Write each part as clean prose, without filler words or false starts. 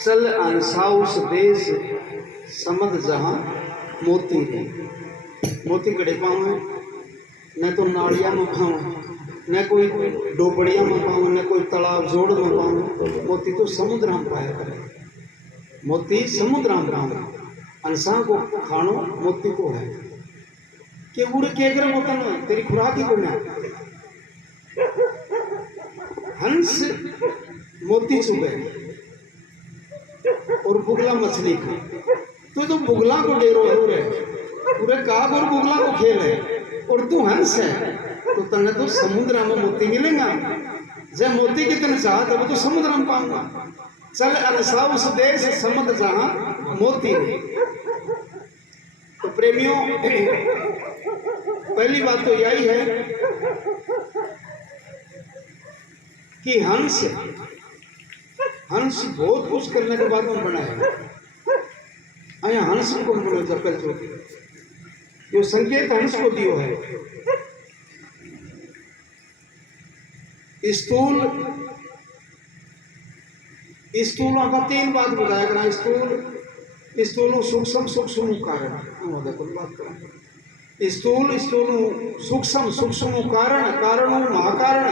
चल अनसाउस देश समद जहाँ मोती है। मोती कड़े पाऊँ न तो नालिया में पाऊँ, न कोई डोबड़िया में पाऊँ, न कोई तालाब जोड़ में पाऊँ। मोती तो समुद्र में पाया करे। मोती समुद्र में पाऊँ। अनसा को खानो मोती को है कि उड़ के अगर मोतन तेरी खुराक ही कोई ना। हंस मोती चुगे और बुगला मछली खा तो बुगला को डेरो हो रहे पूरे काग और बुगला को खेल है और तू हंस है तो तने तो समुद्र में मोती मिलेगा। जब मोती की तने चाहत है वो तो समुद्र में पाऊंगा। चल अनसा उस देश समद जहाँ मोती है। तो प्रेमियों पहली बात तो यही है कि हंस बहुत कुछ करने के बाद में बना है। अया हंस को बोलो जपल जो यो संकेत हंस को दियो है। स्थूलों का तीन बात बताया करा। स्थूलों सूक्ष्म कारण बात करा। स्थूल सूक्ष्म कारण महाकारण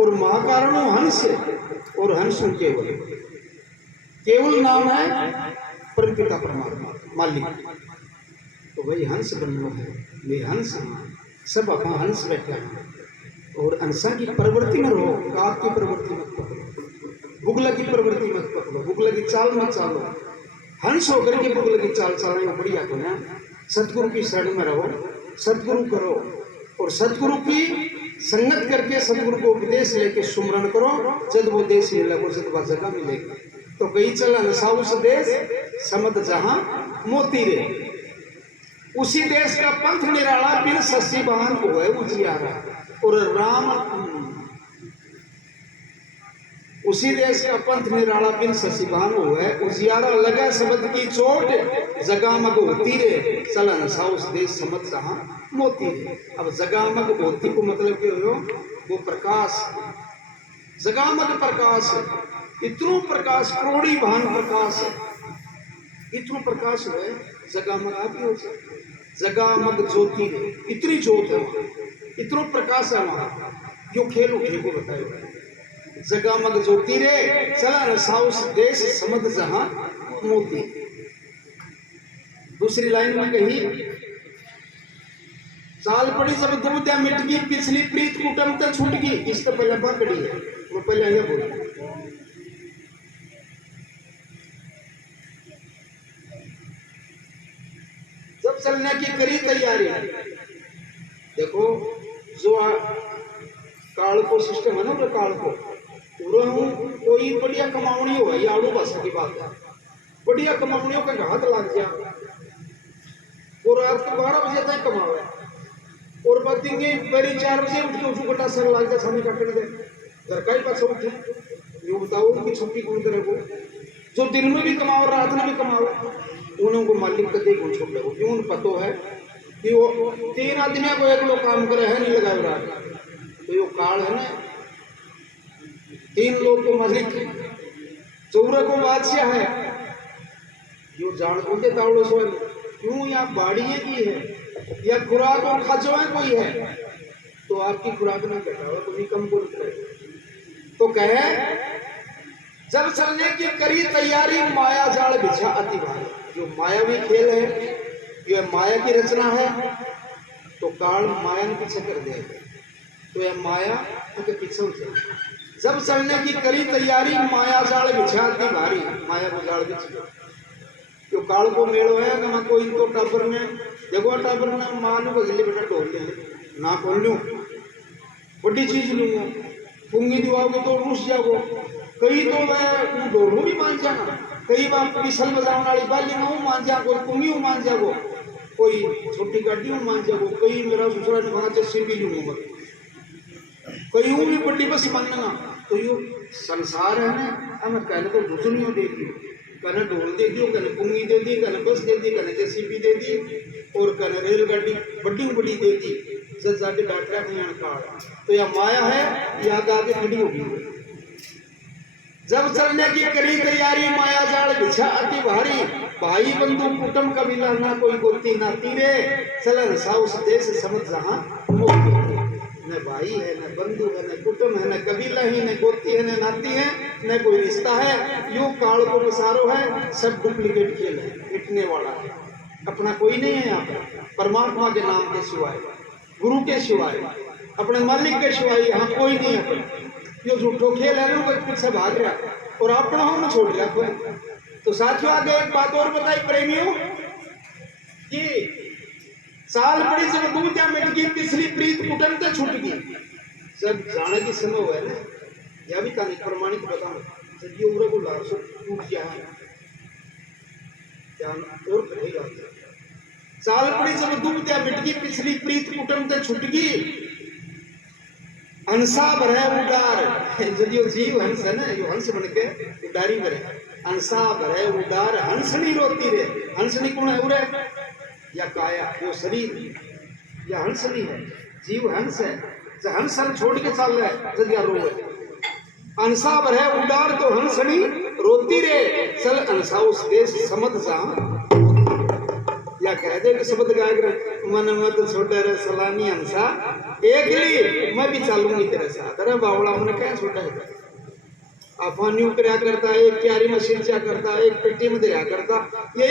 और महाकारण हंस और हंस केवल नाम है परमपिता परमात्मा मालिक। तो वही हंस बनना है। वे हंस सब अपना हंस बैठा है और हंसा की प्रवृत्ति में रहो। काक की प्रवृत्ति मत पकड़ो, बुगला की प्रवृत्ति मत पकड़ो, बुगला की चाल मत चालो। हंस होकर के बुगला की चाल चलाना बढ़िया तो ना। सतगुरु की शरण में रहो, सतगुरु करो और सतगुरु की संगत करके सतगुरु को उपदेश लेके सुमरण करो। जब वो देश मिलेगा जब वह जगह मिलेगी। तो कई चलन साउस देश समद जहां मोती रे। उसी देश का पंथ निराला बिन सस्सी बहान को है उजियारा। और राम उसी देश का पंथ निराला बिन सस्सी बहान हो है उजियारा। लगा शब्द की चोट जगामग होती रे चलन साउस देश समद जहां मोती रे। अब जगामग होती को मतलब क्या हो? वो प्रकाश, जगामग प्रकाश, इतनो प्रकाश करोड़ी भान प्रकाश है। इतना प्रकाश है जगामग आप ही हो सकते। जगामग ज्योति इतनी ज्योत है, इतना प्रकाश है वहां। यो खेल उठे को बताए जगामग ज्योति रे चला रसाउस देश समद जहां मोती। दूसरी लाइन में कही चाल पड़ी जब दुविधा मिट गई पिछली प्रीत कुटम तक छूट गई। इस तो पहले पकड़ी है वो पहले यह बोला। जब चलने की करी तैयारी। देखो जो काल को सिस्टम है ना, काल को कोई बढ़िया कमावनी हो या आड़ू भाषा की बात है। बढ़िया कमावनियों का हाथ लग गया और रात को 12 बजे तक कमावे और पति के पहले 4 बजे उठ के उसको बटा सर लग जाए सामने काटने दे घर का ही पास उठे। ये बताओ उनकी छुट्टी कौन करे? वो जो दिन में भी कमाओ रात में भी कमाओ उनको मालिक कदे कौन छोड़ दे। क्यों पतो है कि वो 3 आदमियों को एक लोग काम करे है नहीं लगाए रात। तो यो काल है ना, 3 लोग को मालिक 14 को बादशाह है। यो जान को के तावड़ो सो क्यों यहाँ बाड़िए की है या खुराक और खजो है कोई है तो आपकी खुराक ना घटाओ तुम्हें कम को करे। तो कहे जब चलने की करी तैयारी माया जाल बिछा अति भारी। जो मायावी खेल है ये माया की रचना है। तो काल माया ने पीछे कर देगा तो यह माया के पीछे उठ जाए। जब चलने की करी तैयारी माया जाल बिछा अति भारी। माया को जाल बिछ गया जो काल को मेड़ो है ना। कोई तो टाबर ने देखो टाबर ने मानो बदले बेटा ढोल ले ना खोल लू बड़ी चीज लूंगा पुंगी दिवाओगे तो रुस जाओ। कई तो वह ढोलू भी मान जाना, कई बार पिसल बजाने वाली बाली में मान जा, कोई पुंगी मान जाओ, कोई छोटी गाड़ी में मान जाओ। कई मेरा ससुरा ने कहा जैसे भी लूंगा कई भी बड़ी बस मानना। तो यो संसार है ना। हमें कहने तो गुजरियों देती कहने ढोल दे दी, कहने पुंगी दे दी, कहने बस दे दी, कहने जेसीबी दे दी और कहने रेलगाड़ी बड़ी बड़ी दे दी। जब जाके डाटा काल तो यह माया है याद आगे खड़ी होगी। जब चलने की करी तैयारी माया जाल बिछा अति भारी। भाई बंधु कुटुंब कबीला ना कोई गोती ना तीरे चलन साउस देश समझ जहां मोती। न भाई है न बंधु है न कुटुंब है न कबीला ही न गोती है न नाती है न कोई रिश्ता है। यो काल को बसारो है। सब डुप्लीकेट खेल है, मिटने वाला है। अपना कोई नहीं है यहाँ पर परमात्मा के नाम के सिवाय, गुरु के सिवाय, अपने मालिक के सिवाय यहाँ कोई नहीं है। यो झूठो खेल है ना पीछे भाग रहा और अपना हम छोड़ लिया कोई। तो साथियों आगे एक बात और बताई प्रेमियों कि साल बड़ी जब दूजा मिट गई पिछली प्रीत कुटम तक छूट गई। जब जाने की समय हुआ है ना यह भी कहानी प्रमाणित बताऊं जब ये उम्र को लाश टूट गया है ध्यान और करेगा चाल पड़ी जब दुबत्या मिटगी पिछली प्रीत कुटुम ते छुटगी हंसा भरे उडार जो जीव हंस है ना यो हंस बन के उडारी भरे हंसा भरे उडार हंसनी रोती रे हंसनी कौन है उरे या काया यो शरीर या हंसनी है जीव हंस है जो हंसन छोड़ के चल रहा है जदिया रोवे हंसा भरे उडार तो हंसनी रोती रे चल हंसा उस देश समझ जा या कह दे कि शब्द गायक मन मत छोटे रे सलानी हंसा एक ली मैं भी चलूंगी तेरे साथ अरे बावड़ा मैंने क्या छोटा है अफान्यू करया करता एक क्यारी में सिंचा करता एक पेटी में दया करता ये